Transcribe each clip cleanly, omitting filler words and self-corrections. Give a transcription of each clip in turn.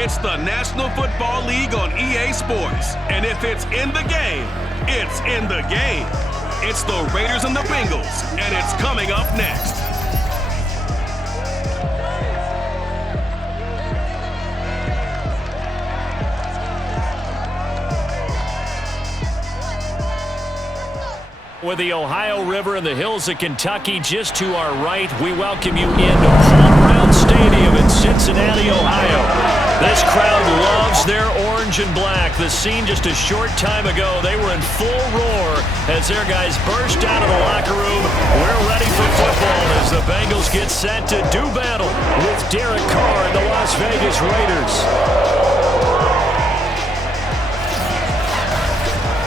It's the National Football League on EA Sports. And if it's in the game, it's in the game. It's the Raiders and the Bengals, and it's coming up next. With the Ohio River and the hills of Kentucky just to our right, we welcome you into Paul Brown Stadium in Cincinnati, Ohio. This crowd loves their orange and black. The scene just a short time ago, they were in full roar as their guys burst out of the locker room. We're ready for football as the Bengals get set to do battle with Derek Carr and the Las Vegas Raiders.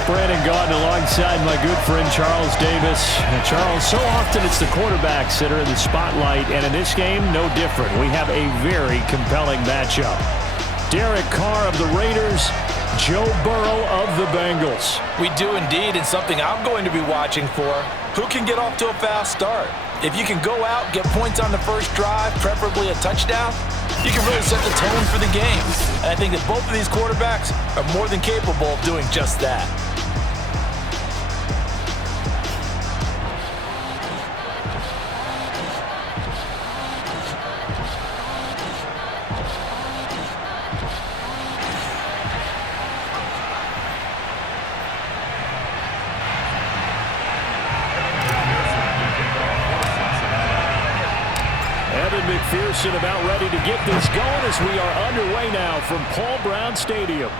Brandon Gaudin alongside my good friend Charles Davis. And Charles, so often it's the quarterbacks that are in the spotlight, and in this game, no different. We have a very compelling matchup. Derek Carr of the Raiders, Joe Burrow of the Bengals. We do indeed, and something I'm going to be watching for. Who can get off to a fast start? If you can go out, get points on the first drive, preferably a touchdown, you can really set the tone for the game. And I think that both of these quarterbacks are more than capable of doing just that. McPherson about ready to get this going as we are underway now from Paul Brown Stadium.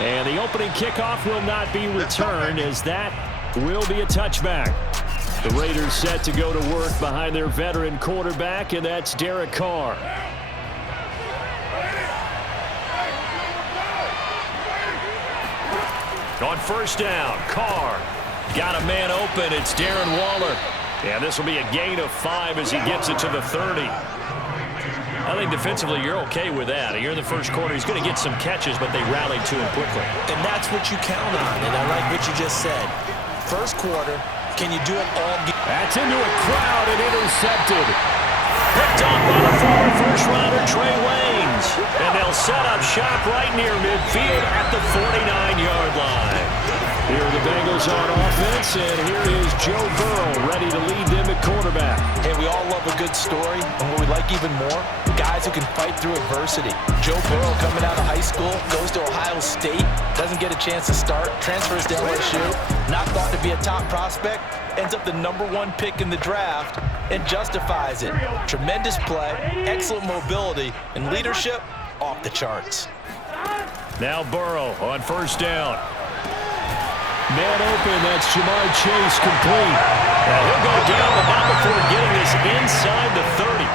And the opening kickoff will not be returned as that will be a touchback. The Raiders set to go to work behind their veteran quarterback, and that's Derek Carr. On first down, Carr got a man open. It's Darren Waller. And this will be a gain of 5 as he gets it to the 30. I think defensively you're okay with that. You're in the first quarter. He's going to get some catches, but they rallied to him quickly. And that's what you count on, and I like what you just said. First quarter, can you do it all game? That's into a crowd and intercepted. Picked up by the former first-rounder Trey Waynes. And they'll set up shop right near midfield at the 49-yard line. Here are the Bengals on offense, and here is Joe Burrow ready to lead them at quarterback. Hey, we all love a good story, and what we like even more, guys who can fight through adversity. Joe Burrow coming out of high school, goes to Ohio State, doesn't get a chance to start, transfers to LSU, not thought to be a top prospect, ends up the #1 pick in the draft, and justifies it. Tremendous play, excellent mobility, and leadership off the charts. Now Burrow on first down. Man open, that's Jamar Chase complete. Now he'll go down the ball before getting this inside the 30.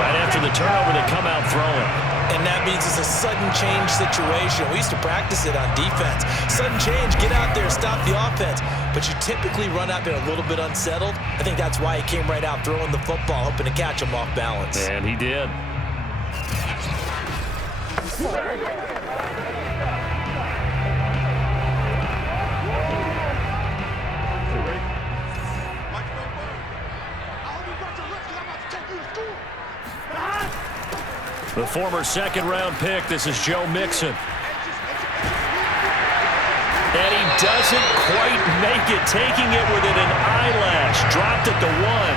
Right after the turnover, they come out throwing. And that means it's a sudden change situation. We used to practice it on defense. Sudden change, get out there, stop the offense. But you typically run out there a little bit unsettled. I think that's why he came right out throwing the football, hoping to catch him off balance. And he did. The former second-round pick, this is Joe Mixon. And he doesn't quite make it, taking it within an eyelash. Dropped at the 1.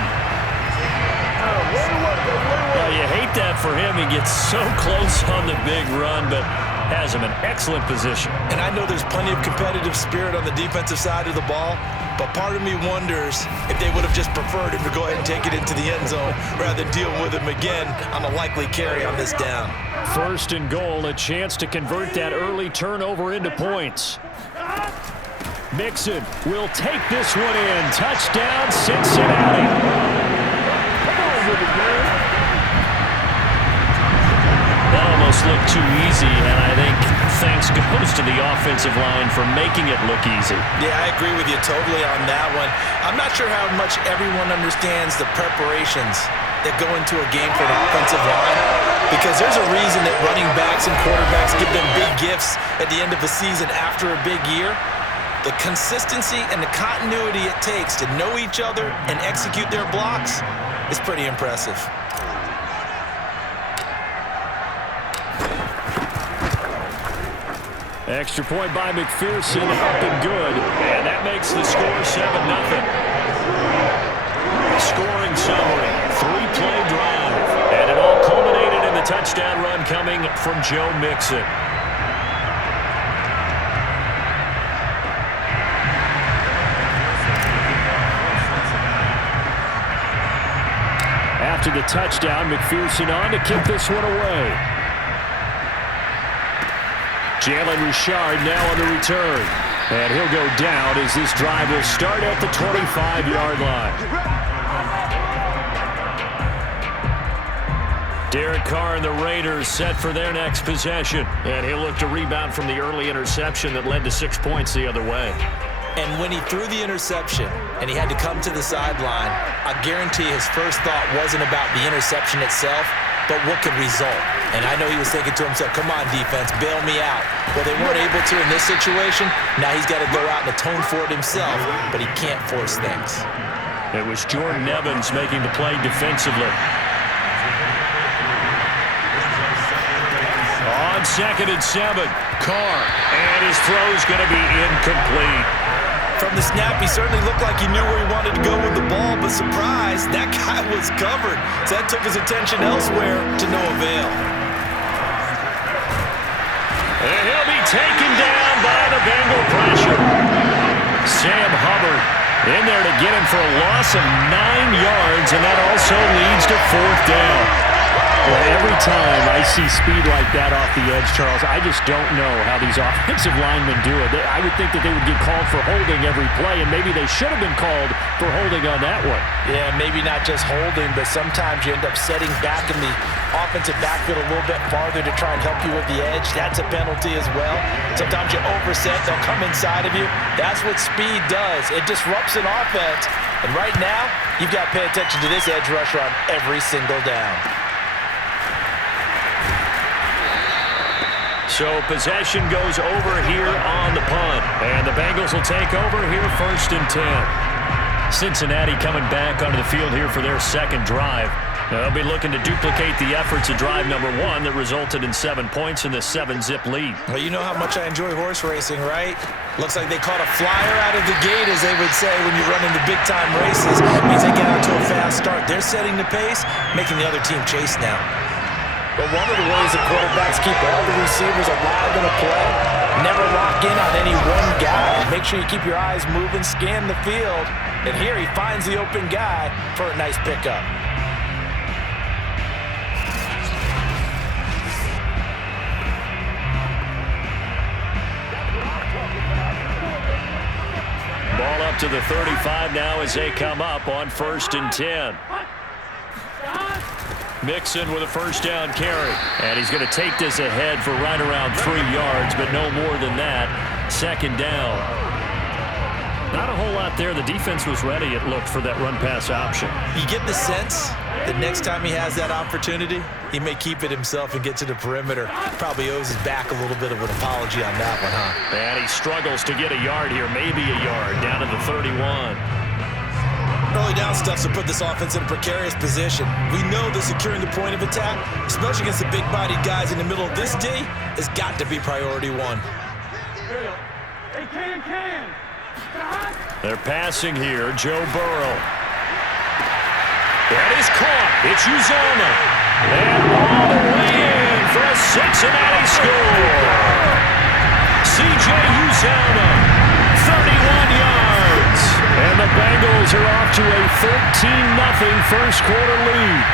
Well, you hate that for him. He gets so close on the big run, but has him in excellent position. And I know there's plenty of competitive spirit on the defensive side of the ball, but part of me wonders if they would have just preferred him to go ahead and take it into the end zone rather than deal with him again on a likely carry on this down. First and goal, a chance to convert that early turnover into points. Mixon will take this one in. Touchdown, Cincinnati. That almost looked too easy, and I think thanks goes to the offensive line for making it look easy. Yeah, I agree with you totally on that one. I'm not sure how much everyone understands the preparations that go into a game for an offensive line, because there's a reason that running backs and quarterbacks give them big gifts at the end of the season after a big year. The consistency and the continuity it takes to know each other and execute their blocks is pretty impressive. Extra point by McPherson, up and good. And that makes the score 7-0. Scoring summary, 3-play drive. And it all culminated in the touchdown run coming from Joe Mixon. After the touchdown, McPherson on to kick this one away. Jalen Richard now on the return. And he'll go down as this drive will start at the 25-yard line. Derek Carr and the Raiders set for their next possession. And he'll look to rebound from the early interception that led to 6 points the other way. And when he threw the interception and he had to come to the sideline, I guarantee his first thought wasn't about the interception itself, but what could result. And I know he was thinking to himself, come on, defense, bail me out. Well, they weren't able to in this situation. Now he's got to go out and atone for it himself, but he can't force things. It was Jordan Evans making the play defensively. On 2nd and 7, Carr, and his throw's going to be incomplete. From the snap, he certainly looked like he knew where he wanted to go with the ball, but surprise, that guy was covered. So that took his attention elsewhere to no avail. And he'll be taken down by the Bengal pressure. Sam Hubbard in there to get him for a loss of 9 yards, and that also leads to 4th down. Well, every time I see speed like that off the edge, Charles, I just don't know how these offensive linemen do it. I would think that they would get called for holding every play, and maybe they should have been called for holding on that one. Yeah, maybe not just holding, but sometimes you end up setting back in the offensive backfield a little bit farther to try and help you with the edge. That's a penalty as well. Sometimes you overset, they'll come inside of you. That's what speed does. It disrupts an offense. And right now, you've got to pay attention to this edge rusher on every single down. So possession goes over here on the punt. And the Bengals will take over here 1st and 10. Cincinnati coming back onto the field here for their second drive. They'll be looking to duplicate the efforts of drive number 1 that resulted in 7 points in the 7-zip lead. Well, you know how much I enjoy horse racing, right? Looks like they caught a flyer out of the gate, as they would say when you run into big-time races. It means they get out to a fast start. They're setting the pace, making the other team chase now. But one of the ways that quarterbacks keep all the receivers alive in a play, never lock in on any one guy. Make sure you keep your eyes moving, scan the field. And here he finds the open guy for a nice pickup. Ball up to the 35 now as they come up on 1st and 10. Mixon with a 1st down carry. And he's going to take this ahead for right around 3 yards, but no more than that. 2nd down. Not a whole lot there. The defense was ready, it looked, for that run-pass option. You get the sense that next time he has that opportunity, he may keep it himself and get to the perimeter. Probably owes his back a little bit of an apology on that one, huh? And he struggles to get a yard here, maybe a yard, down to the 31. Early down stuff to put this offense in a precarious position. We know that securing the point of attack, especially against the big-bodied guys in the middle of this D, has got to be priority 1. They're passing here. Joe Burrow. That is caught. It's Uzomah. And all the way in for a Cincinnati score. C.J. Uzomah, 31 yards. And the Bengals are off to a 13-0 first quarter lead.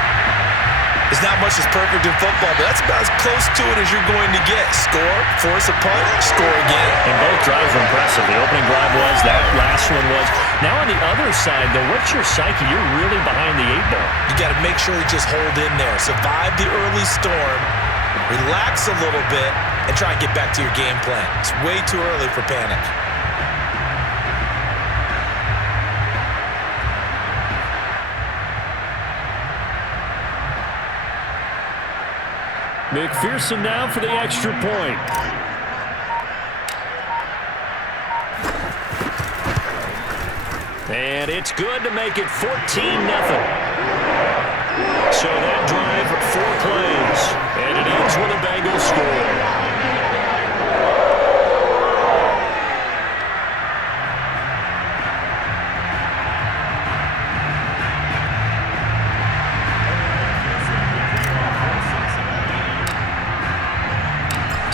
There's not much that's perfect in football, but that's about as close to it as you're going to get. Score, force a punt, score again. And both drives were impressive. The opening drive was, that last one was. Now on the other side, though, what's your psyche? You're really behind the 8 ball. You got to make sure you just hold in there. Survive the early storm, relax a little bit, and try and get back to your game plan. It's way too early for panic. McPherson now for the extra point. And it's good to make it 14-0. So that drive, 4 plays. And it ends with a Bengals score.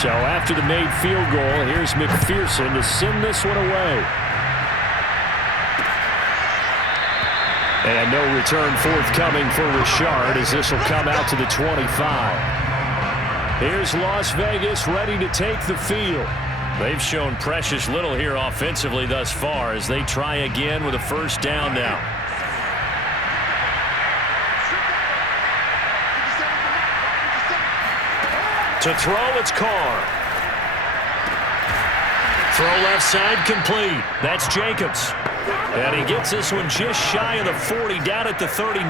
So after the made field goal, here's McPherson to send this one away. And no return forthcoming for Richard as this will come out to the 25. Here's Las Vegas ready to take the field. They've shown precious little here offensively thus far as they try again with a first down now. To throw, it's Carr. Throw left side complete. That's Jacobs. And he gets this one just shy of the 40, down at the 39.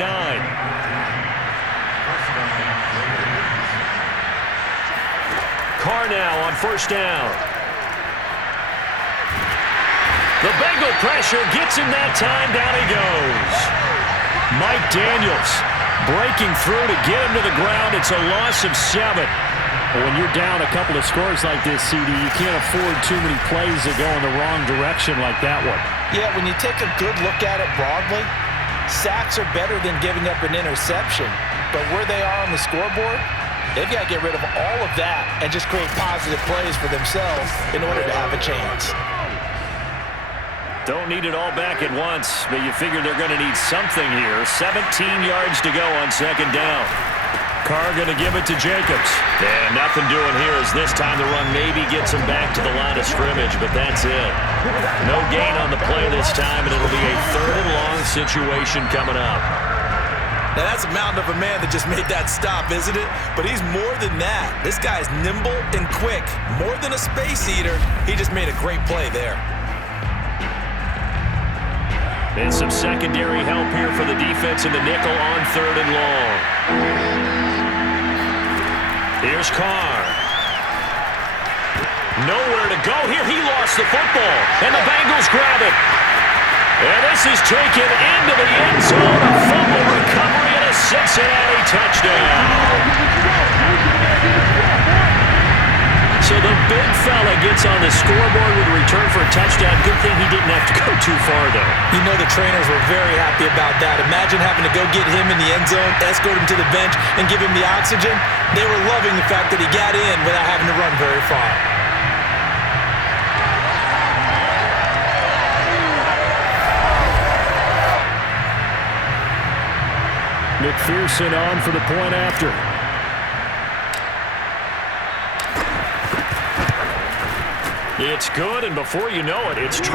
Carr now on first down. The Bengal pressure gets him that time. Down he goes. Mike Daniels breaking through to get him to the ground. It's a loss of 7. When you're down a couple of scores like this, CD, you can't afford too many plays that go in the wrong direction like that one. Yeah, when you take a good look at it broadly, sacks are better than giving up an interception. But where they are on the scoreboard, they've got to get rid of all of that and just create positive plays for themselves in order to have a chance. Don't need it all back at once, but you figure they're going to need something here. 17 yards to go on second down. Carr going to give it to Jacobs. And nothing doing here as this time the run maybe gets him back to the line of scrimmage, but that's it. No gain on the play this time, and it'll be a third and long situation coming up. Now that's a mountain of a man that just made that stop, isn't it? But he's more than that. This guy's nimble and quick. More than a space eater. He just made a great play there. And some secondary help here for the defense in the nickel on third and long. Here's Carr. Nowhere to go here. He lost the football, and the Bengals grab it. And this is taken into the end zone. A fumble recovery and a Cincinnati touchdown. So the big fella gets on the scoreboard with a return for a touchdown. Good thing he didn't have to go too far, though. You know the trainers were very happy about that. Imagine having to go get him in the end zone, escort him to the bench, and give him the oxygen. They were loving the fact that he got in without having to run very far. McPherson on for the point after. It's good, and before you know it, it's 21-0.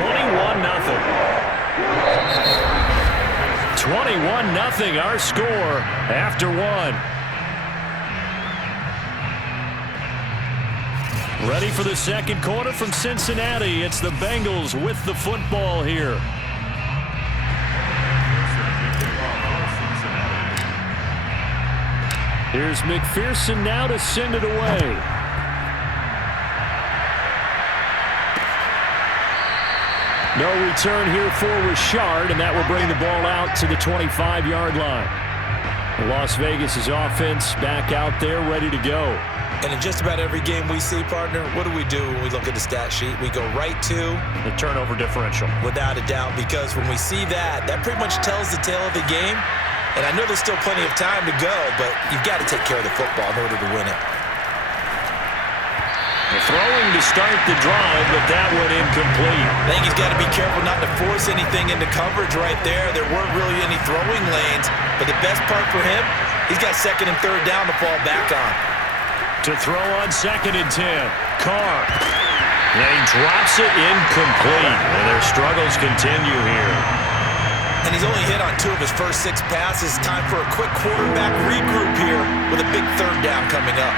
21-0, our score after one. Ready for the second quarter from Cincinnati. It's the Bengals with the football here. Here's McPherson now to send it away. No return here for Richard, and that will bring the ball out to the 25-yard line. Las Vegas' offense back out there ready to go. And in just about every game we see, partner, what do we do when we look at the stat sheet? We go right to the turnover differential. Without a doubt, because when we see that, that pretty much tells the tale of the game. And I know there's still plenty of time to go, but you've got to take care of the football in order to win it. Throwing to start the drive, but that went incomplete. I think he's got to be careful not to force anything into coverage right there. There weren't really any throwing lanes, but the best part for him, he's got second and third down to fall back on. To throw on 2nd and 10, Carr. And he drops it incomplete, and their struggles continue here. And he's only hit on 2 of his first 6 passes. Time for a quick quarterback regroup here with a big third down coming up.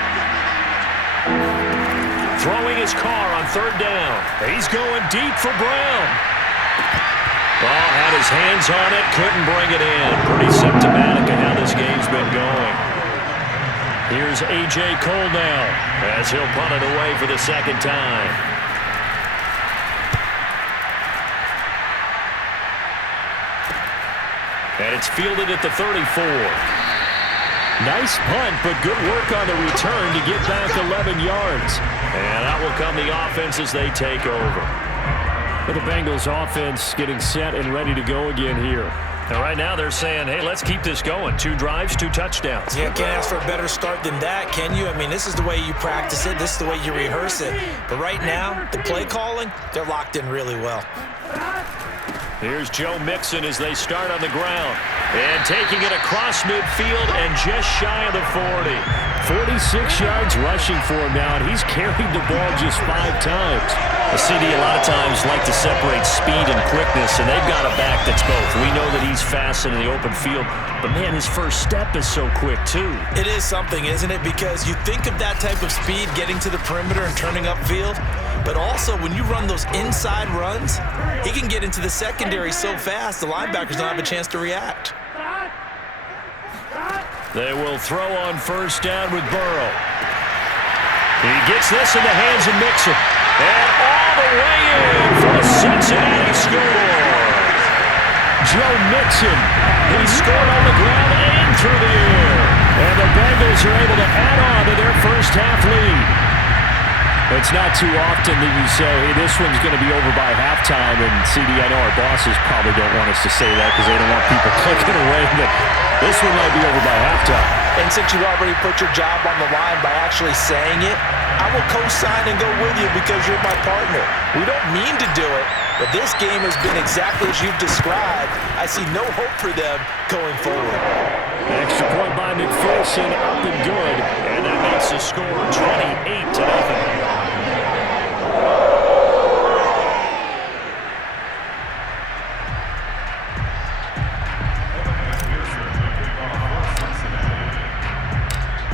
Throwing his Carr on 3rd down. He's going deep for Brown. Ball had his hands on it, couldn't bring it in. Pretty symptomatic of how this game's been going. Here's A.J. Cole now as he'll punt it away for the second time. And it's fielded at the 34. Nice punt, but good work on the return to get back 11 yards. And out will come the offense as they take over. But the Bengals offense getting set and ready to go again here. And right now they're saying, hey, let's keep this going. 2 drives, 2 touchdowns. Yeah, can't ask for a better start than that, can you? I mean, this is the way you practice it. This is the way you rehearse it. But right now, the play calling, they're locked in really well. Here's Joe Mixon as they start on the ground. And taking it across midfield and just shy of the 40. 46 yards rushing for him now, and he's carried the ball just 5 times. The CD a lot of times like to separate speed and quickness, and they've got a back that's both. We know that he's fast in the open field, but, man, his first step is so quick, too. It is something, isn't it? Because you think of that type of speed getting to the perimeter and turning upfield, but also when you run those inside runs, he can get into the secondary so fast the linebackers don't have a chance to react. They will throw on first down with Burrow. He gets this in the hands of Mixon. And all the way in for a Cincinnati score. Joe Mixon, he scored on the ground and through the air. And the Bengals are able to add on to their first half lead. It's not too often that you say, hey, this one's going to be over by halftime. And, CD, I know our bosses probably don't want us to say that because they don't want people clicking away. But this one might be over by halftime. And since you already put your job on the line by actually saying it, I will co-sign and go with you because you're my partner. We don't mean to do it, but this game has been exactly as you've described. I see no hope for them going forward. Extra point by McPherson, up and good. And that makes the score 28-0.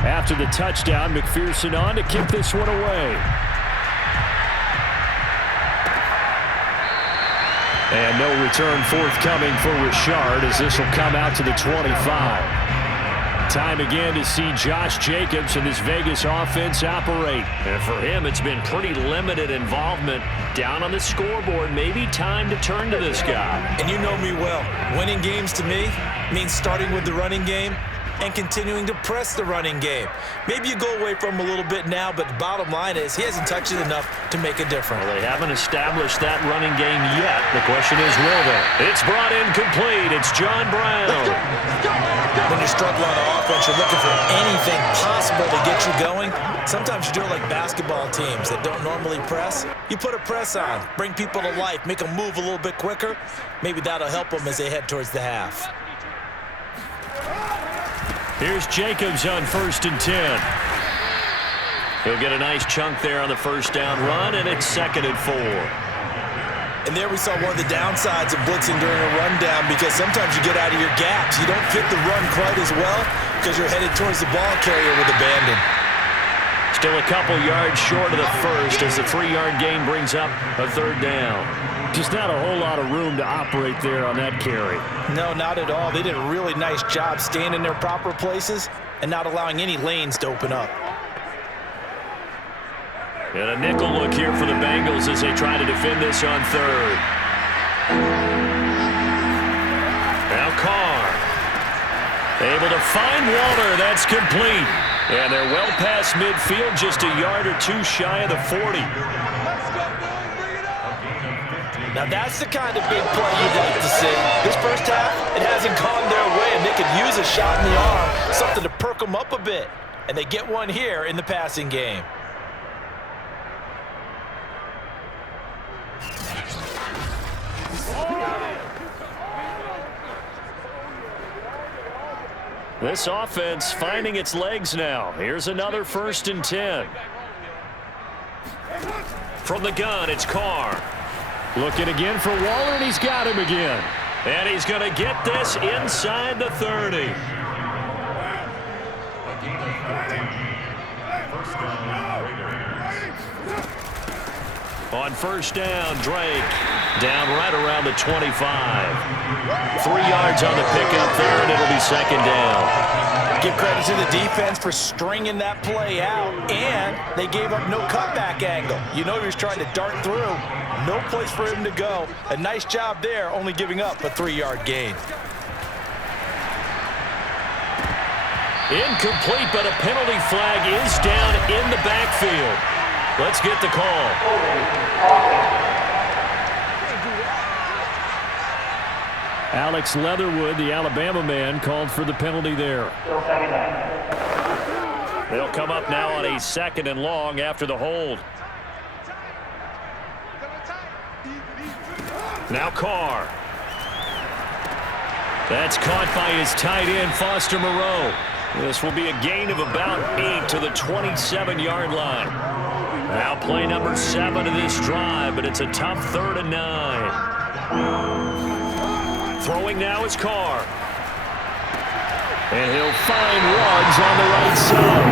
After the touchdown, McPherson on to kick this one away. And no return forthcoming for Richard as this will come out to the 25. Time again to see Josh Jacobs and this Vegas offense operate. And for him, it's been pretty limited involvement down on the scoreboard. Maybe time to turn to this guy. And you know me well. Winning games to me means starting with the running game and continuing to press the running game. Maybe you go away from him a little bit now, but the bottom line is he hasn't touched it enough to make a difference. Well, they haven't established that running game yet. The question is, will they? It's brought in complete. It's John Brown. When you're struggling on offense, you're looking for anything possible to get you going. Sometimes you do it like basketball teams that don't normally press. You put a press on, bring people to life, make them move a little bit quicker. Maybe that'll help them as they head towards the half. Here's Jacobs on 1st and 10. He'll get a nice chunk there on the first down run, and it's 2nd and 4. And there we saw one of the downsides of blitzing during a rundown because sometimes you get out of your gaps. You don't fit the run quite as well because you're headed towards the ball carrier with abandon. Still a couple yards short of the first as the 3-yard gain brings up a 3rd down. Just not a whole lot of room to operate there on that carry. No, not at all. They did a really nice job staying in their proper places and not allowing any lanes to open up. And a nickel look here for the Bengals as they try to defend this on 3rd. Now Carr. Able to find Waller. That's complete. And they're well past midfield, just a yard or 2 shy of the 40. Now that's the kind of big play you'd like to see. This first half, it hasn't gone their way, and they could use a shot in the arm, something to perk them up a bit. And they get one here in the passing game. This offense finding its legs now. Here's another 1st and 10. From the gun, it's Carr. Looking again for Waller, and he's got him again. And he's going to get this inside the 30. On first down, Drake down right around the 25. 3 yards on the pickup there, and it'll be 2nd down. Give credit to the defense for stringing that play out, and they gave up no cutback angle. You know he was trying to dart through. No place for him to go. A nice job there, only giving up a 3-yard gain. Incomplete, but a penalty flag is down in the backfield. Let's get the call. Alex Leatherwood, the Alabama man, called for the penalty there. They'll come up now on a 2nd and long after the hold. Now Carr. That's caught by his tight end, Foster Moreau. This will be a gain of about 8 to the 27-yard line. Now play number 7 of this drive, but it's a tough 3rd and 9. Throwing now is Carr. And he'll find Ruggs on the right side.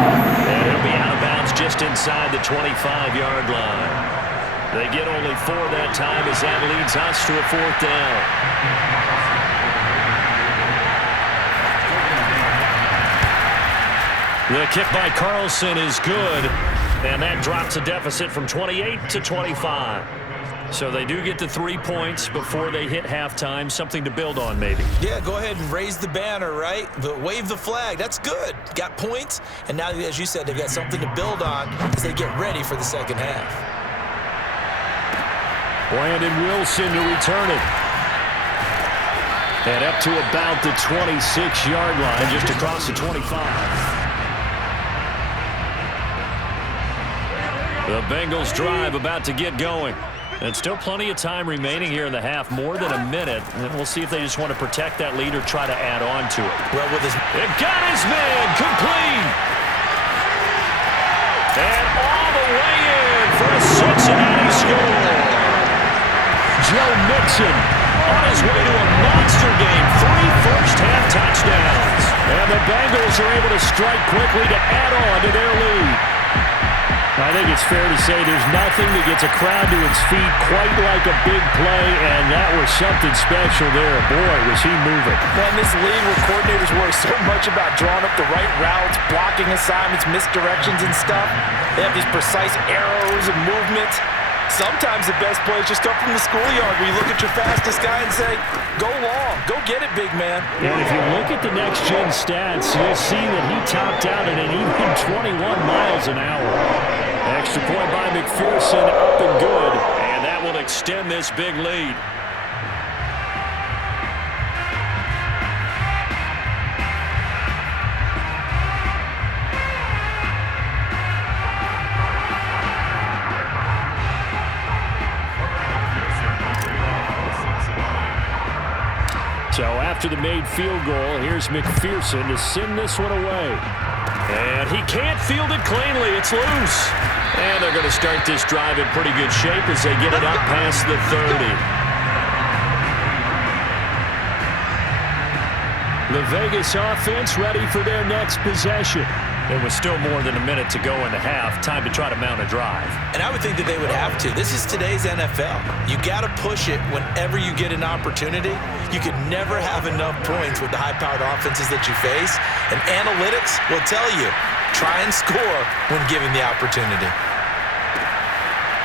And he'll be out of bounds just inside the 25-yard line. They get only 4 that time as that leads us to a 4th down. The kick by Carlson is good, and that drops a deficit from 28 to 25. So they do get the 3 points before they hit halftime, something to build on maybe. Yeah, go ahead and raise the banner, right? Wave the flag. That's good. Got points, and now, as you said, they've got something to build on as they get ready for the second half. Brandon Wilson to return it. And up to about the 26-yard line, just across the 25. The Bengals drive about to get going. And still plenty of time remaining here in the half, more than a minute. And we'll see if they just want to protect that lead or try to add on to it. Well, with his... It got his man complete. And all the way in for a Cincinnati score. Joe Mixon on his way to a monster game. 3 first-half touchdowns. And the Bengals are able to strike quickly to add on to their lead. I think it's fair to say there's nothing that gets a crowd to its feet quite like a big play, and that was something special there. Boy, was he moving. Man, this league where coordinators worry so much about drawing up the right routes, blocking assignments, misdirections and stuff. They have these precise arrows and movements. Sometimes the best plays just come from the schoolyard where you look at your fastest guy and say, go long, go get it, big man. And if you look at the next-gen stats, you'll see that he topped out at an even 21 miles an hour. Extra point by McPherson, up and good, and that will extend this big lead. So after the made field goal, here's McPherson to send this one away. And he can't field it cleanly. It's loose. And they're going to start this drive in pretty good shape as they get it up past the 30. The Vegas offense ready for their next possession. There was still more than a minute to go in the half. Time to try to mount a drive. And I would think that they would have to. This is today's NFL. You got to push it whenever you get an opportunity. You could never have enough points with the high-powered offenses that you face. And analytics will tell you, try and score when given the opportunity.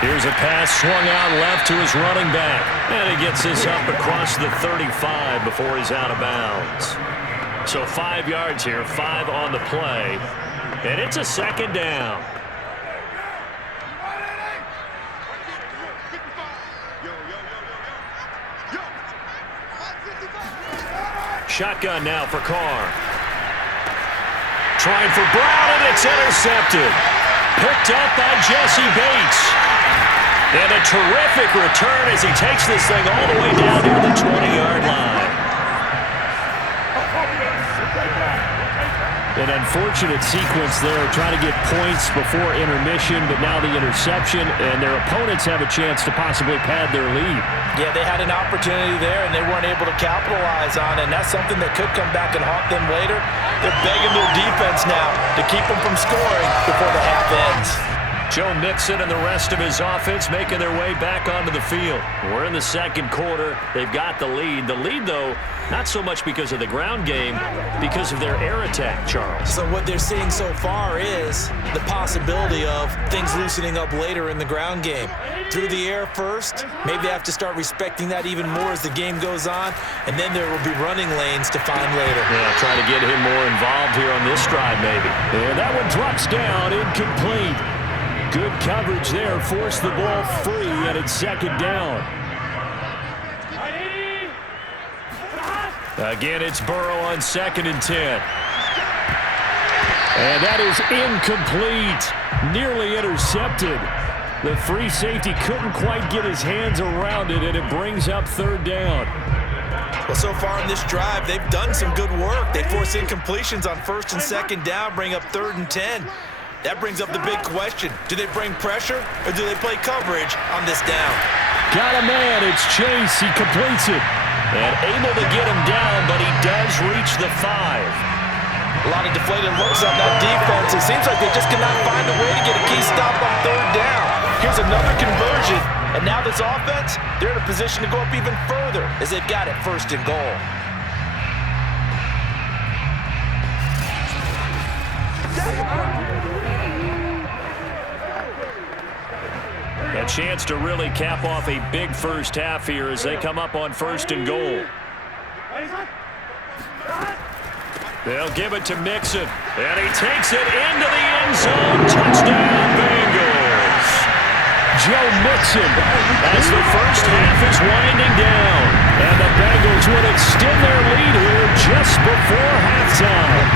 Here's a pass swung out left to his running back. And he gets this up across the 35 before he's out of bounds. So 5 yards here, 5 on the play. And it's a second down. Shotgun now for Carr. Trying for Brown, and it's intercepted. Picked up by Jesse Bates. And a terrific return as he takes this thing all the way down near the 20-yard line. An unfortunate sequence there, trying to get points before intermission, but now the interception, and their opponents have a chance to possibly pad their lead. Yeah, they had an opportunity there, and they weren't able to capitalize on it, and that's something that could come back and haunt them later. They're begging their defense now to keep them from scoring before the half ends. Joe Mixon and the rest of his offense making their way back onto the field. We're in the second quarter. They've got the lead. The lead, though, not so much because of the ground game, because of their air attack, Charles. So what they're seeing so far is the possibility of things loosening up later in the ground game. Through the air first, maybe they have to start respecting that even more as the game goes on, and then there will be running lanes to find later. Yeah, try to get him more involved here on this drive, maybe. And that one drops down, incomplete. Good coverage there, forced the ball free, and it's second down. Again, it's Burrow on 2nd and 10. And that is incomplete. Nearly intercepted. The free safety couldn't quite get his hands around it, and it brings up 3rd down. Well, so far in this drive, they've done some good work. They force incompletions on 1st and 2nd down, bring up 3rd and 10. That brings up the big question. Do they bring pressure, or do they play coverage on this down? Got a man. It's Chase. He completes it. And able to get him down, but he does reach the 5. A lot of deflated looks on that defense. It seems like they just cannot find a way to get a key stop on 3rd down. Here's another conversion, and now this offense, they're in a position to go up even further as they've got it 1st and goal. A chance to really cap off a big first half here as they come up on 1st and goal. They'll give it to Mixon, and he takes it into the end zone. Touchdown, Bengals. Joe Mixon as the first half is winding down, and the Bengals would extend their lead here just before halftime.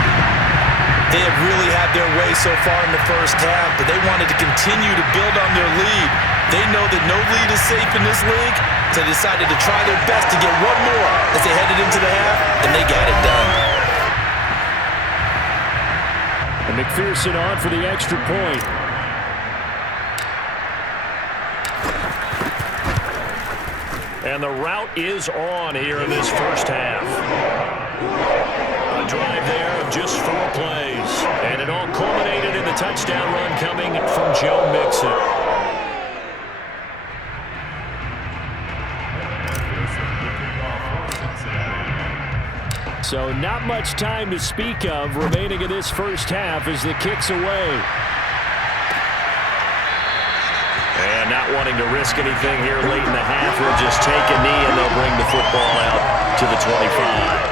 They have really had their way so far in the first half, but they wanted to continue to build on their lead. They know that no lead is safe in this league, so they decided to try their best to get one more as they headed into the half, and they got it done. And McPherson on for the extra point. And the route is on here in this first half. A drive there of just 4 plays. And it all culminated in the touchdown run coming from Joe Mixon. So not much time to speak of remaining in this first half as the kick's away. And not wanting to risk anything here late in the half, we'll just take a knee and they'll bring the football out to the 25.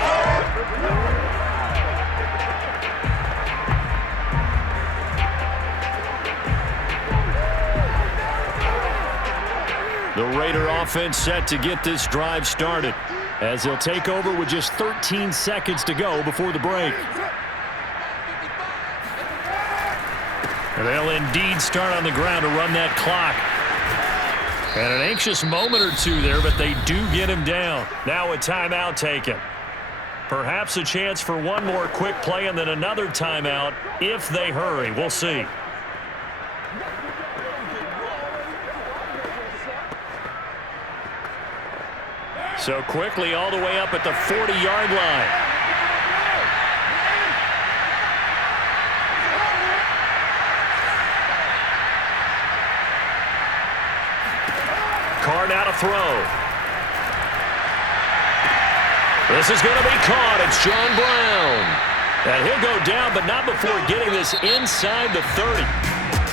The Raider offense set to get this drive started as they'll take over with just 13 seconds to go before the break. And they'll indeed start on the ground to run that clock. And an anxious moment or two there, but they do get him down. Now a timeout taken. Perhaps a chance for one more quick play and then another timeout if they hurry. We'll see. So quickly all the way up at the 40-yard line. Carr now to throw. This is going to be caught. It's John Brown. And he'll go down, but not before getting this inside the 30.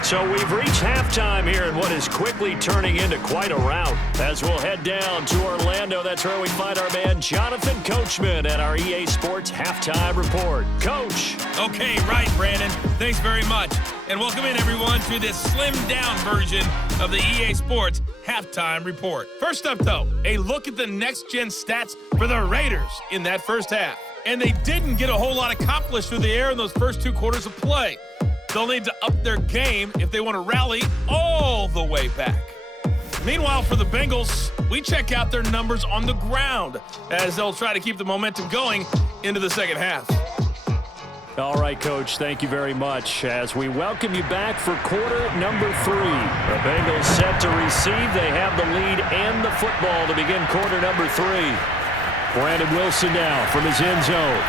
So we've reached halftime here in what is quickly turning into quite a rout. As we'll head down to Orlando, that's where we find our man Jonathan Coachman at our EA Sports Halftime Report. Coach. Okay, right, Brandon. Thanks very much. And welcome in, everyone, to this slimmed-down version of the EA Sports Halftime Report. First up, though, a look at the next-gen stats for the Raiders in that first half. And they didn't get a whole lot accomplished through the air in those first 2 quarters of play. They'll need to up their game if they want to rally all the way back. Meanwhile, for the Bengals, we check out their numbers on the ground as they'll try to keep the momentum going into the second half. All right, Coach, thank you very much. As we welcome you back for quarter number 3. The Bengals set to receive. They have the lead and the football to begin quarter number 3. Brandon Wilson now from his end zone.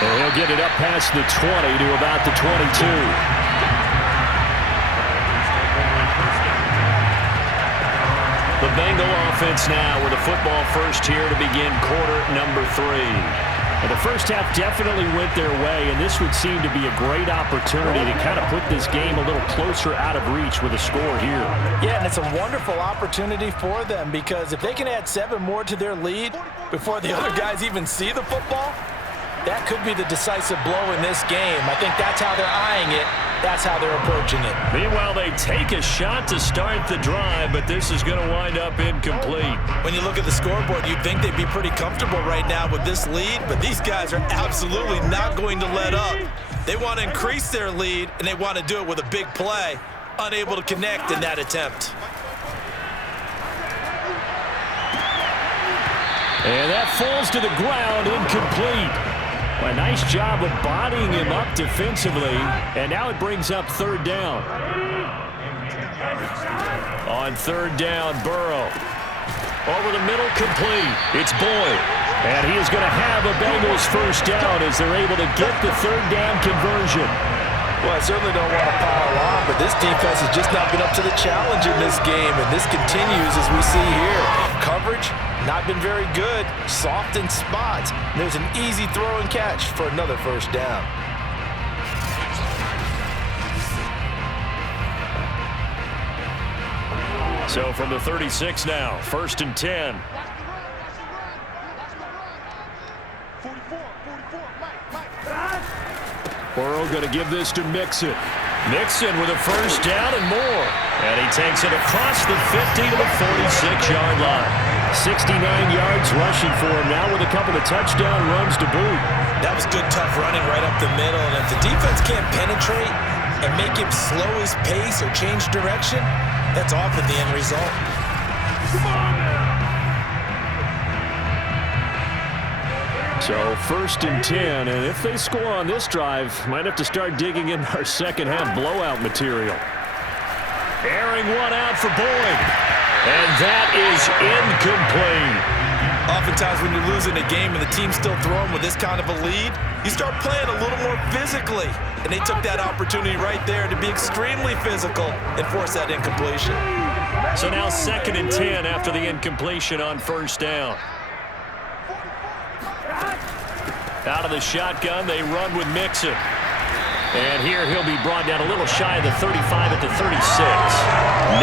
And he'll get it up past the 20 to about the 22. The Bengal offense now with a football first here to begin quarter number 3. And the first half definitely went their way, and this would seem to be a great opportunity to kind of put this game a little closer out of reach with a score here. Yeah, and it's a wonderful opportunity for them because if they can add 7 more to their lead before the other guys even see the football, that could be the decisive blow in this game. I think that's how they're eyeing it. That's how they're approaching it. Meanwhile, they take a shot to start the drive, but this is going to wind up incomplete. When you look at the scoreboard, you'd think they'd be pretty comfortable right now with this lead, but these guys are absolutely not going to let up. They want to increase their lead, and they want to do it with a big play. Unable to connect in that attempt. And that falls to the ground, incomplete. A nice job of bodying him up defensively, and now it brings up third down. On third down, Burrow. Over the middle, complete. It's Boyd. And he is going to have a Bengals first down as they're able to get the third down conversion. Well, I certainly don't want to pile on, but this defense has just not been up to the challenge in this game, and this continues as we see here. Coverage, not been very good. Soft in spots. There's an easy throw and catch for another first down. So from the 36 now, first and 10. Burrow going to give this to Mixon. Mixon with a first down and more. And he takes it across the 50 to the 46-yard line. 69 yards rushing for him now with a couple of touchdown runs to boot. That was good, tough running right up the middle. And if the defense can't penetrate and make him slow his pace or change direction, that's often the end result. So first and 10, and if they score on this drive, might have to start digging in our second half blowout material. Airing one out for Boyd, and that is incomplete. Oftentimes when you're losing a game and the team's still throwing with this kind of a lead, you start playing a little more physically. And they took that opportunity right there to be extremely physical and force that incompletion. So now second and 10 after the incompletion on first down. Out of the shotgun, they run with Mixon. And here he'll be brought down a little shy of the 35 at the 36.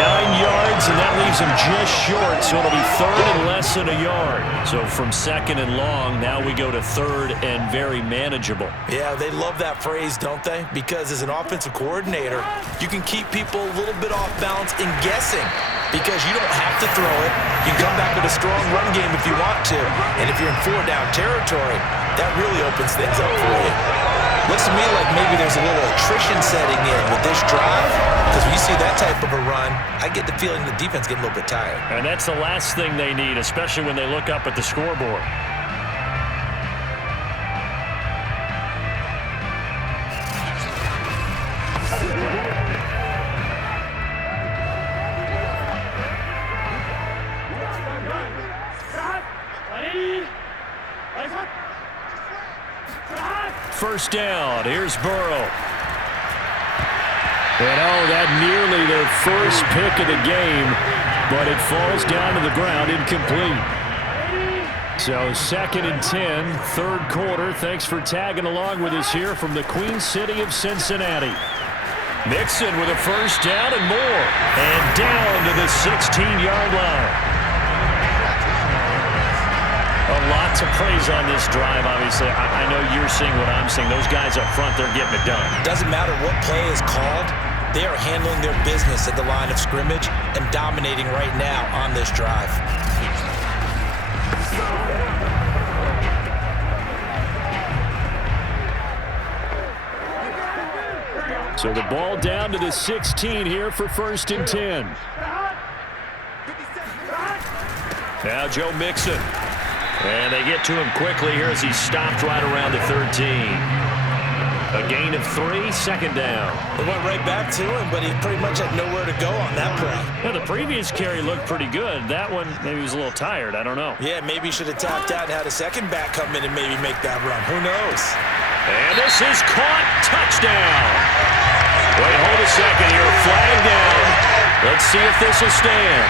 9 yards, and that leaves him just short, so it'll be third and less than a yard. So from second and long, now we go to third and very manageable. Yeah, they love that phrase, don't they? Because as an offensive coordinator, you can keep people a little bit off balance in guessing because you don't have to throw it. You can come back with a strong run game if you want to. And if you're in four-down territory, that really opens things up for you. Looks to me like maybe there's a little attrition setting in with this drive, because when you see that type of a run, I get the feeling the defense getting a little bit tired. And that's the last thing they need, especially when they look up at the scoreboard. First down, here's Burrow. And that nearly their first pick of the game, but it falls down to the ground, incomplete. So second and 10, third quarter. Thanks for tagging along with us here from the Queen City of Cincinnati. Mixon with a first down and more, and down to the 16-yard line. A lot to praise on this drive, obviously. I know you're seeing what I'm seeing. Those guys up front, they're getting it done. Doesn't matter what play is called. They are handling their business at the line of scrimmage and dominating right now on this drive. So the ball down to the 16 here for first and 10. Now Joe Mixon. And they get to him quickly here as he stopped right around the 13. A gain of 3, second down. They went right back to him, but he pretty much had nowhere to go on that play. Yeah, the previous carry looked pretty good. That one, maybe he was a little tired. I don't know. Yeah, maybe he should have tapped out and had a second back come in and maybe make that run. Who knows? And this is caught. Touchdown. Wait, hold a second here. Flag down. Let's see if this will stand.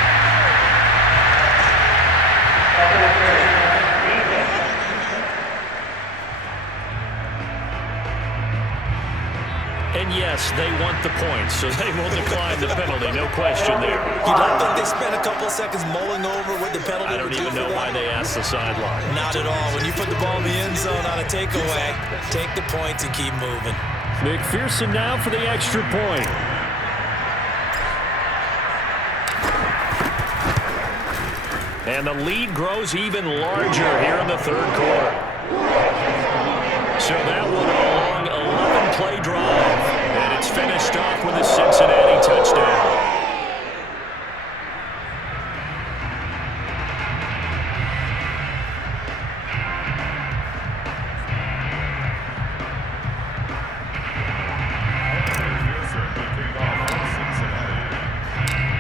And yes, they want the points, so they will decline the penalty. No question there. You don't think they spent a couple of seconds mulling over what the penalty I don't would do even for know why them? they asked the sideline. Not at all. When you put the ball in the end zone on a takeaway, take the points and keep moving. McPherson now for the extra point. And the lead grows even larger here in the third quarter. So that one a long 11-play drive. And it's finished off with a Cincinnati touchdown.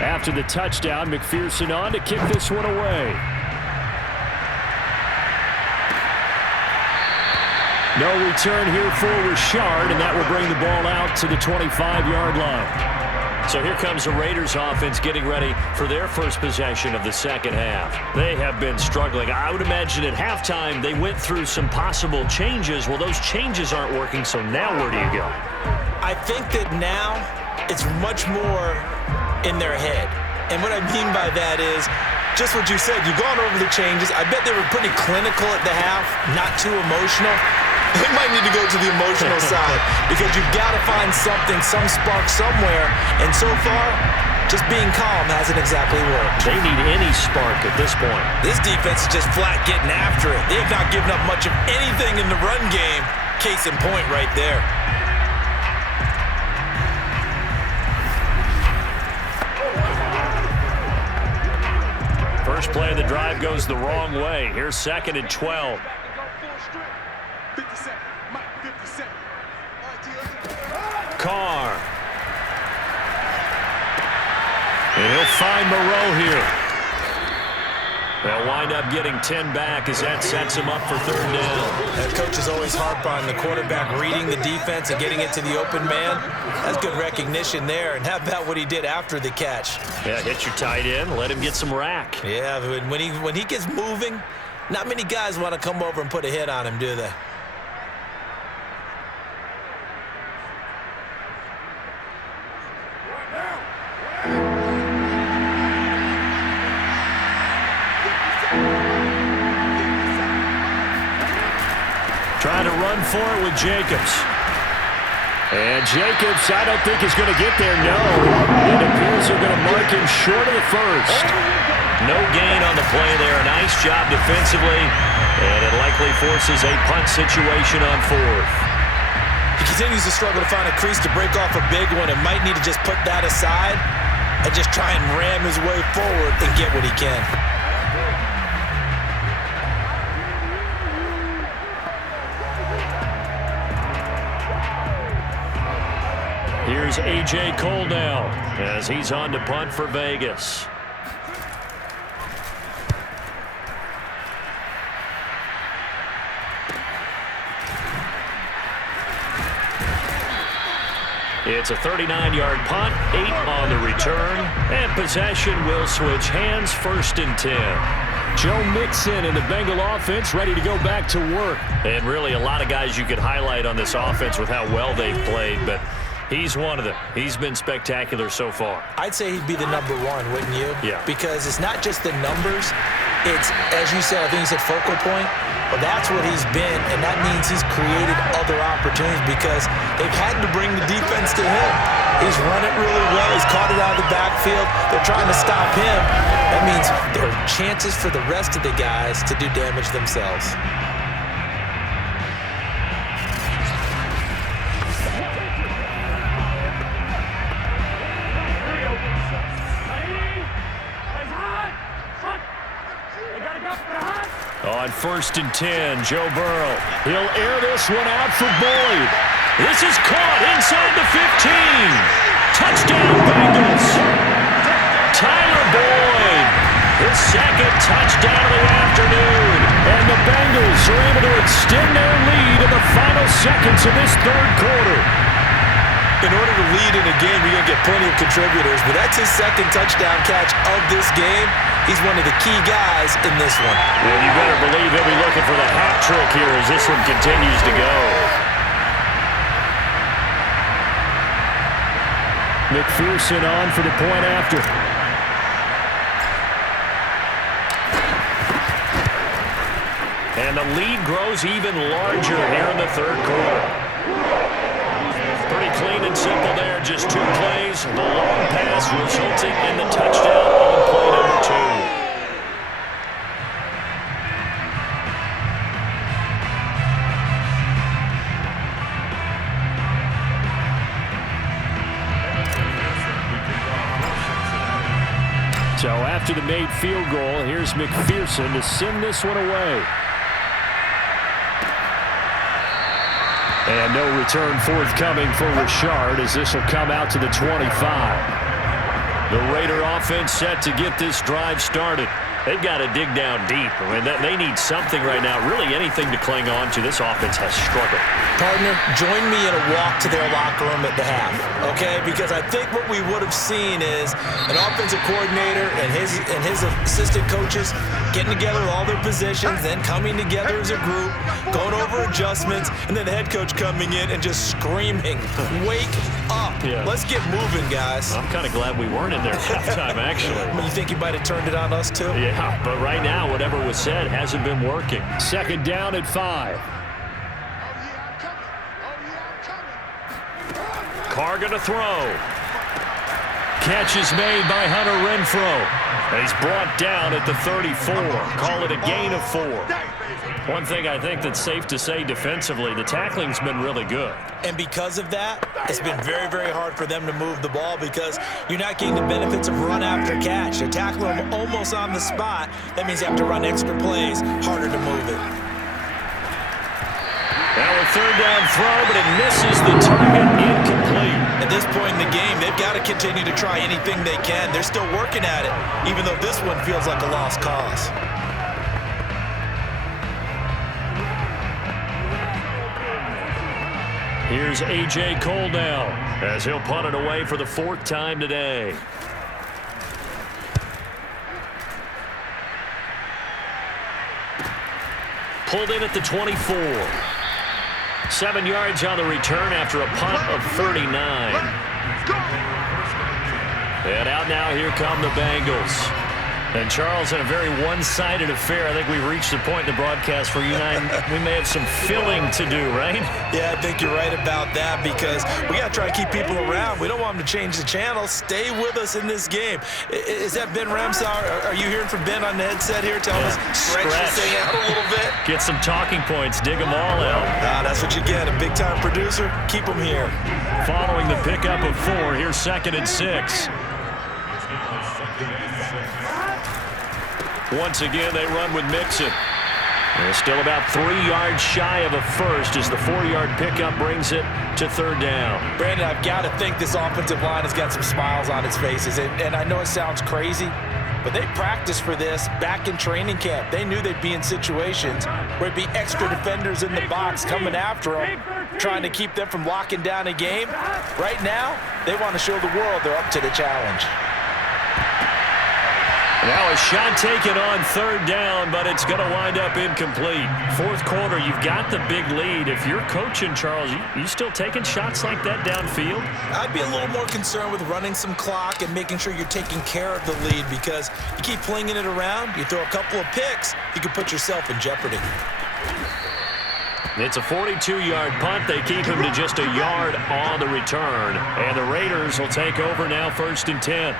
After the touchdown, McPherson on to kick this one away. No return here for Richard, and that will bring the ball out to the 25-yard line. So here comes the Raiders offense getting ready for their first possession of the second half. They have been struggling. I would imagine at halftime they went through some possible changes. Well, those changes aren't working, so now where do you go? I think that now it's much more in their head. And what I mean by that is just what you said. You've gone over the changes. I bet they were pretty clinical at the half, not too emotional. They might need to go to the emotional side because you've got to find something, some spark somewhere. And so far, just being calm hasn't exactly worked. They need any spark at this point. This defense is just flat getting after it. They have not given up much of anything in the run game. Case in point right there. First play of the drive goes the wrong way. Here's 2nd and 12. Carr. And he'll find Moreau here. They'll wind up getting 10 back as that sets him up for 3rd down. That coach is always harp on the quarterback reading the defense and getting it to the open man. That's good recognition there. And how about what he did after the catch? Yeah, hit your tight end, let him get some rack. Yeah, when he gets moving, not many guys want to come over and put a hit on him, do they? Trying to run for it with Jacobs. And Jacobs, I don't think is going to get there, no. It appears they're going to mark him short of the first. No gain on the play there. A nice job defensively. And it likely forces a punt situation on 4th. He continues to struggle to find a crease to break off a big one and might need to just put that aside and just try and ram his way forward and get what he can. Here's A.J. Cole now as he's on to punt for Vegas. It's a 39-yard punt, 8 on the return, and possession will switch hands, 1st and 10. Joe Mixon and the Bengal offense ready to go back to work. And really a lot of guys you could highlight on this offense with how well they've played, but he's one of them. He's been spectacular so far. I'd say he'd be the number 1, wouldn't you? Yeah. Because it's not just the numbers. It's, as you said, I think you said focal point. Well, that's what he's been, and that means he's created other opportunities because they've had to bring the defense to him. He's run it really well. He's caught it out of the backfield. They're trying to stop him. That means there are chances for the rest of the guys to do damage themselves. On 1st and 10, Joe Burrow. He'll air this one out for Boyd. This is caught inside the 15. Touchdown, Bengals. Tyler Boyd, his 2nd touchdown of the afternoon. And the Bengals are able to extend their lead in the final seconds of this 3rd quarter. In order to lead in a game, you're going to get plenty of contributors, but that's his 2nd touchdown catch of this game. He's one of the key guys in this one. Well, you better believe he'll be looking for the hat trick here as this one continues to go. McPherson on for the point after. And the lead grows even larger here in the 3rd quarter. simple there. Just 2 plays. The long pass resulting in the touchdown on play number 2. So after the made field goal, here's McPherson to send this one away. And no return forthcoming for Richard as this will come out to the 25. The Raider offense set to get this drive started. They've got to dig down deep. I mean, they need something right now, really anything to cling on to. This offense has struggled. Partner, join me in a walk to their locker room at the half, okay? Because I think what we would have seen is an offensive coordinator and his assistant coaches getting together with all their positions, then coming together as a group, going over adjustments, and then the head coach coming in and just screaming, "Wake up. Yeah. Let's get moving, guys." I'm kind of glad we weren't in there at halftime, actually. I mean, you think he might have turned it on us, too? Yeah, but right now, whatever was said hasn't been working. Second down at 5. Carr going to throw. Catch is made by Hunter Renfrow. And he's brought down at the 34. Call it a gain of 4. One thing I think that's safe to say defensively, the tackling's been really good. And because of that, it's been very, very hard for them to move the ball because you're not getting the benefits of run after catch. They're tackling them almost on the spot. That means you have to run extra plays, harder to move it. Now a third down throw, but it misses the target, incomplete. At this point in the game, they've got to continue to try anything they can. They're still working at it, even though this one feels like a lost cause. Here's A.J. Cole now as he'll punt it away for the 4th time today. Pulled in at the 24. 7 yards on the return after a punt of 39. And out now, here come the Bengals. And Charles, in a very one-sided affair, I think we've reached the point in the broadcast where you and I, we may have some filling to do, right? Yeah, I think you're right about that because we got to try to keep people around. We don't want them to change the channel. Stay with us in this game. Is that Ben Ramsauer? Are you hearing from Ben on the headset here? Tell us, stretch this thing out a little bit. Get some talking points. Dig them all out. That's what you get. A big-time producer. Keep them here. Following the pickup of 4, here's 2nd and 6. Once again, they run with Mixon. They're still about 3 yards shy of a first as the 4-yard pickup brings it to 3rd down. Brandon, I've got to think this offensive line has got some smiles on its faces. And I know it sounds crazy, but they practiced for this back in training camp. They knew they'd be in situations where it'd be extra defenders in the box coming after them, trying to keep them from locking down a game. Right now, they want to show the world they're up to the challenge. Now a shot taken on 3rd down, but it's going to wind up incomplete. 4th quarter, you've got the big lead. If you're coaching, Charles, you still taking shots like that downfield? I'd be a little more concerned with running some clock and making sure you're taking care of the lead because you keep flinging it around, you throw a couple of picks, you can put yourself in jeopardy. It's a 42-yard punt. They keep him to just a yard on the return. And the Raiders will take over now 1st and 10.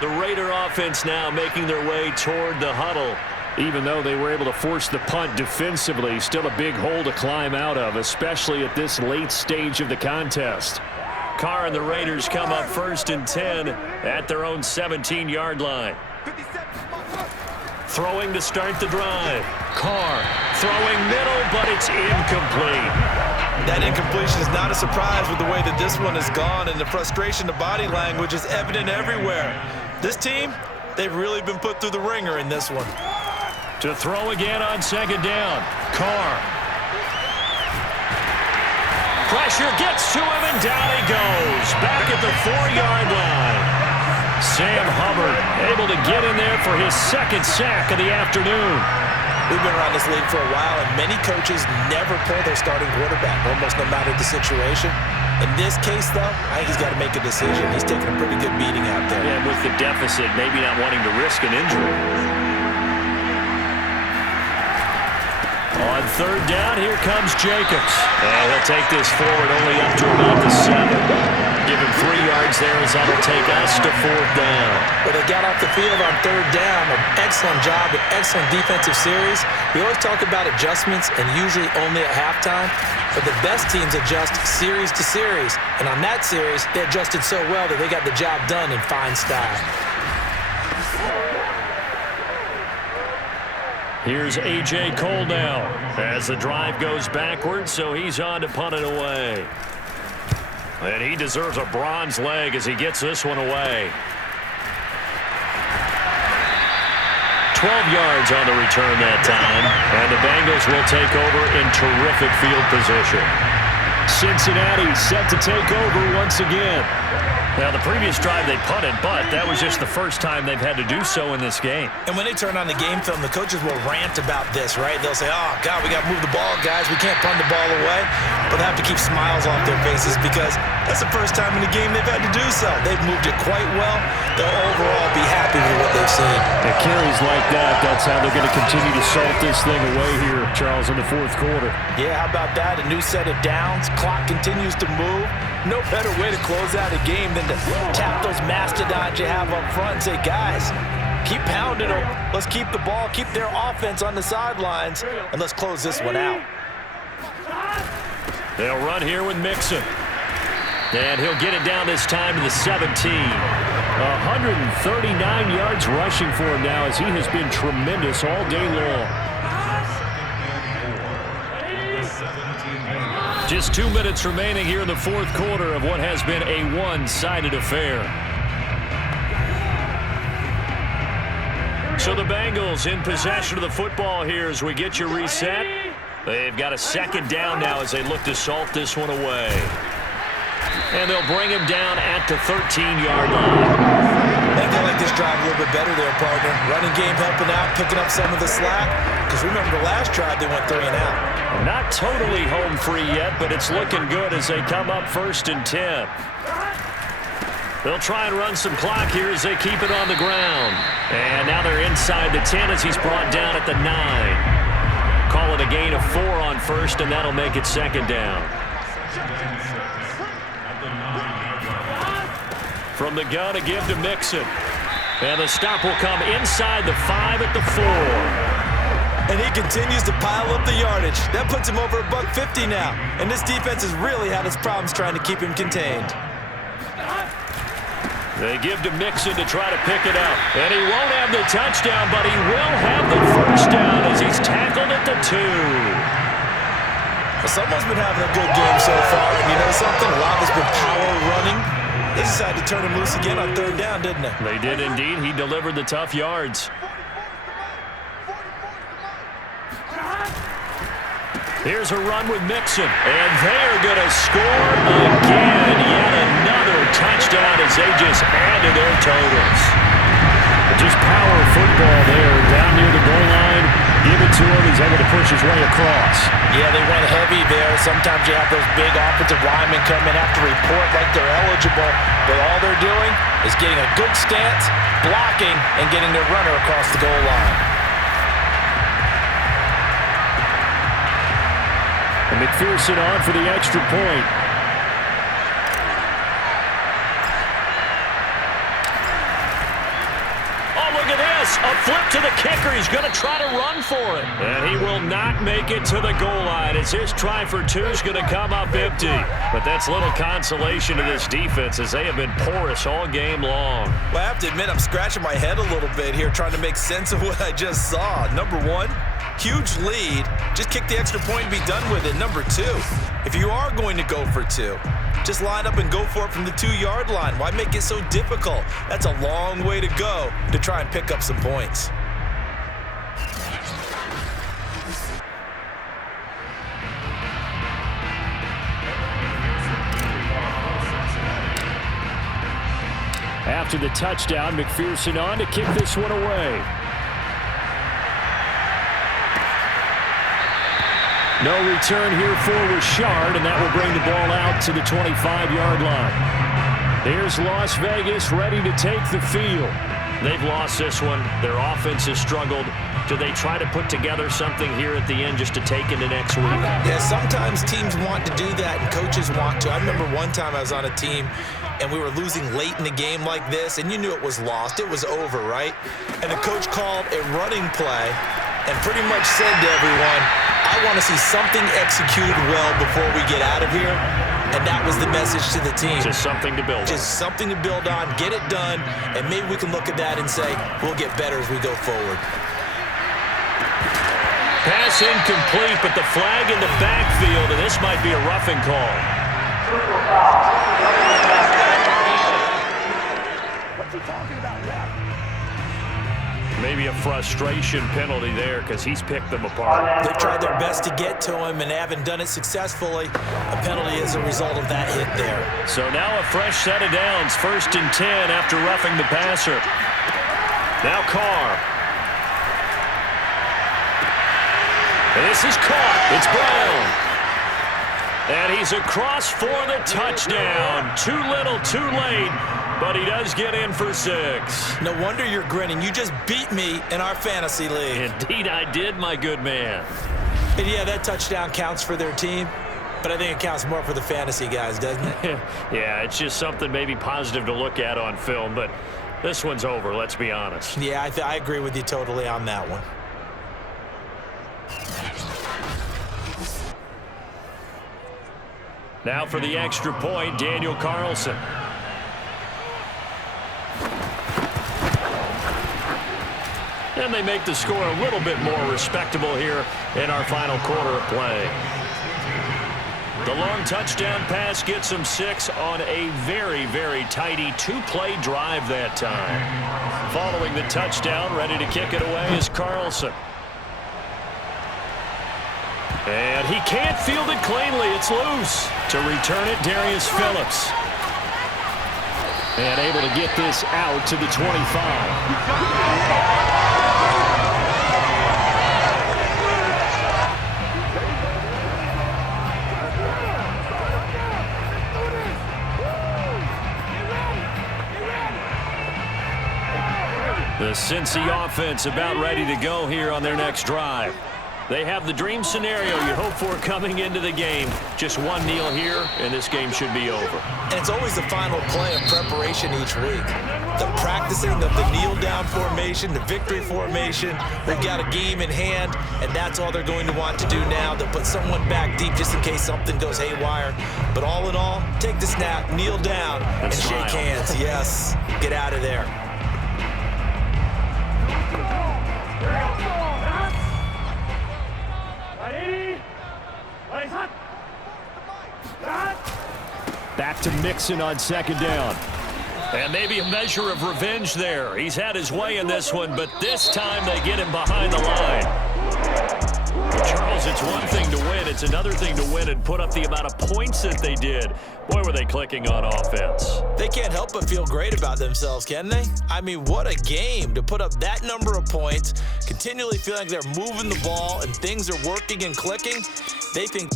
The Raider offense now making their way toward the huddle. Even though they were able to force the punt defensively, still a big hole to climb out of, especially at this late stage of the contest. Carr and the Raiders come up 1st and 10 at their own 17-yard line. Throwing to start the drive. Carr throwing middle, but it's incomplete. That incompletion is not a surprise with the way that this one has gone, and the frustration, the body language is evident everywhere. This team, they've really been put through the ringer in this one. To throw again on 2nd down. Carr. Pressure gets to him, and down he goes. Back at the 4-yard line. Sam Hubbard able to get in there for his 2nd sack of the afternoon. We've been around this league for a while, and many coaches never pull their starting quarterback, almost no matter the situation. In this case, though, I think he's got to make a decision. He's taking a pretty good beating out there. Yeah, with the deficit, maybe not wanting to risk an injury. On third down, here comes Jacobs. And he'll take this forward only up to about the 7. Give him 3 yards there as that'll take us to fourth down. But they got off the field on third down. An excellent job, an excellent defensive series. We always talk about adjustments and usually only at halftime. But the best teams adjust series to series. And on that series, they adjusted so well that they got the job done in fine style. Here's A.J. Cole now as the drive goes backwards, so he's on to punt it away. And he deserves a bronze leg as he gets this one away. 12 yards on the return that time, and the Bengals will take over in terrific field position. Cincinnati set to take over once again. Now, the previous drive they punted, but that was just the first time they've had to do so in this game. And when they turn on the game film, the coaches will rant about this, right? They'll say, oh, God, we got to move the ball, guys. We can't punt the ball away. But they have to keep smiles off their faces because that's the first time in the game they've had to do so. They've moved it quite well. They'll overall be happy with what they've seen. It carries like that. That's how they're going to continue to salt this thing away here, Charles, in the fourth quarter. Yeah, how about that? A new set of downs. Clock continues to move. No better way to close out a game than to tap those mastodons you have up front and say, guys, keep pounding them. Let's keep the ball, keep their offense on the sidelines, and let's close this one out. They'll run here with Mixon. And he'll get it down this time to the 17. 139 yards rushing for him now as he has been tremendous all day long. Just 2 minutes remaining here in the fourth quarter of what has been a one-sided affair. So the Bengals in possession of the football here as we get you reset. They've got a second down now as they look to salt this one away. And they'll bring him down at the 13-yard line. I think they like this drive a little bit better there, partner. Running game helping out, picking up some of the slack. Because remember the last drive, they went 3 and out. Not totally home free yet, but it's looking good as they come up 1st and 10. They'll try and run some clock here as they keep it on the ground. And now they're inside the 10 as he's brought down at the 9. Call it a gain of 4 on 1st, and that'll make it 2nd down. From the gun, a give to Mixon. And the stop will come inside the 5 at the 4. And he continues to pile up the yardage. That puts him over $150 now. And this defense has really had its problems trying to keep him contained. They give to Mixon to try to pick it up. And he won't have the touchdown, but he will have the 1st down as he's tackled at the 2. Well, someone's been having a good game so far. And you know something? A lot of it's been power running. They decided to turn him loose again on 3rd down, didn't they? They did indeed. He delivered the tough yards. Here's a run with Mixon. And they are going to score again. Yet another touchdown as they just add to their totals. Just power football there down near the goal line. Give it to him. He's able to push his way across. Yeah, they went heavy there. Sometimes you have those big offensive linemen come in, have to report like they're eligible. But all they're doing is getting a good stance, blocking, and getting their runner across the goal line. And McPherson on for the extra point. A flip to the kicker. He's going to try to run for it. And he will not make it to the goal line as his try for 2 is going to come up empty. But that's little consolation to this defense as they have been porous all game long. Well, I have to admit, I'm scratching my head a little bit here trying to make sense of what I just saw. Number 1, huge lead. Just kick the extra point and be done with it. Number 2, if you are going to go for 2, just line up and go for it from the 2-yard line. Why make it so difficult? That's a long way to go to try and pick up some points. After the touchdown, McPherson on to kick this one away. No return here for Richard, and that will bring the ball out to the 25-yard line. Here's Las Vegas ready to take the field. They've lost this one. Their offense has struggled. Do they try to put together something here at the end just to take into next week? Yeah, sometimes teams want to do that and coaches want to. I remember one time I was on a team and we were losing late in the game like this, and you knew it was lost. It was over, right? And the coach called a running play and pretty much said to everyone, I want to see something executed well before we get out of here. And that was the message to the team. Just something to build on. Just something to build on, get it done, and maybe we can look at that and say, we'll get better as we go forward. Pass incomplete, but the flag in the backfield, and this might be a roughing call. What's he talking about, ref? Maybe a frustration penalty there because he's picked them apart. They've tried their best to get to him and haven't done it successfully. A penalty as a result of that hit there. So now a fresh set of downs, 1st and 10 after roughing the passer. Now Carr. And this is caught. It's Brown. And he's across for the touchdown. Too little, too late, but he does get in for 6. No wonder you're grinning. You just beat me in our fantasy league. Indeed I did, my good man. And yeah, that touchdown counts for their team, but I think it counts more for the fantasy guys, doesn't it? Yeah, it's just something maybe positive to look at on film, but this one's over, let's be honest. Yeah, I agree with you totally on that one. Now for the extra point, Daniel Carlson. And they make the score a little bit more respectable here in our final quarter of play. The long touchdown pass gets them 6 on a very, very tidy 2-play drive that time. Following the touchdown, ready to kick it away is Carlson. And he can't field it cleanly. It's loose. To return it, Darius Phillips. And able to get this out to the 25. The Cincy offense about ready to go here on their next drive. They have the dream scenario you hope for coming into the game. Just one kneel here, and this game should be over. And it's always the final play of preparation each week. The practicing of the kneel-down formation, the victory formation. They've got a game in hand, and that's all they're going to want to do now. They'll put someone back deep just in case something goes haywire. But all in all, take the snap, kneel down, and shake hands. Yes, get out of there. Back to Mixon on 2nd down. And maybe a measure of revenge there. He's had his way in this one, but this time they get him behind the line. Charles, it's one thing to win. It's another thing to win and put up the amount of points that they did. Boy, were they clicking on offense. They can't help but feel great about themselves, can they? I mean, what a game to put up that number of points, continually feeling like they're moving the ball and things are working and clicking. They think